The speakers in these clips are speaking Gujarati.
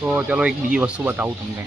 તો ચલો એક બીજી વસ્તુ બતાવું તમને.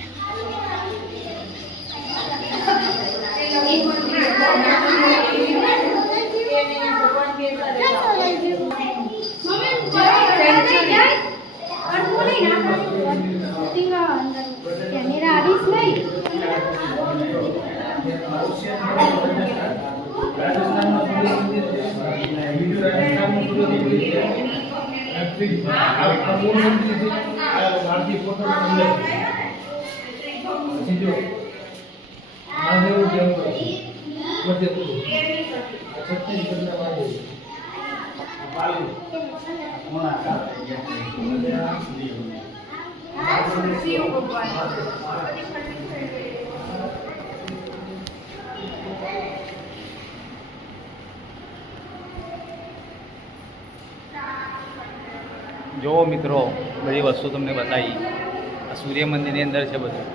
જો મિત્રો, બધી વસ્તુ તમને બતાવી. આ સૂર્ય મંદિરની અંદર છે બધું.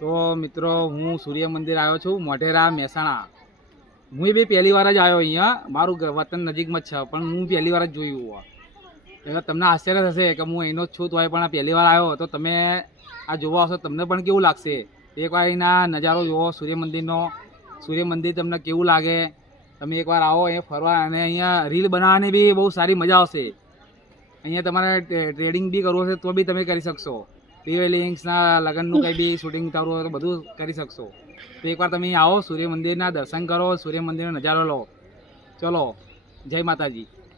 તો મિત્રો, હું સૂર્ય મંદિર આવ્યો છું, મોઢેરા, મહેસાણા. હું બી પહેલી વાર જ આવ્યો અહીંયા. મારું વતન નજીકમાં જ છે, પણ હું પહેલી વાર જ જોયું. એટલે તમને આશ્ચર્ય થશે કે હું અહીંનો જ છું, તો પણ આ પહેલી વાર આવ્યો. તો તમે આ જોવા આવશો, તમને પણ કેવું લાગશે? એકવાર અહીંના નજારો જુઓ સૂર્ય મંદિરનો. સૂર્ય મંદિર તમને કેવું લાગે? તમે એકવાર આવો અહીંયા ફરવા, અને અહીંયા રીલ બનાવવાની બી બહુ સારી મજા આવશે. અહીંયા તમારે ટ્રેડિંગ બી કરવું હશે તો બી તમે કરી શકશો. પ્રી વેડિંગ્સના લગ્નનું કંઈ બી શૂટિંગ ઉતારવું હોય તો બધું કરી શકશો. તો એકવાર તમે આવો, સૂર્ય મંદિરના દર્શન કરો, સૂર્ય મંદિરનો નજારો લો. ચલો, જય માતાજી.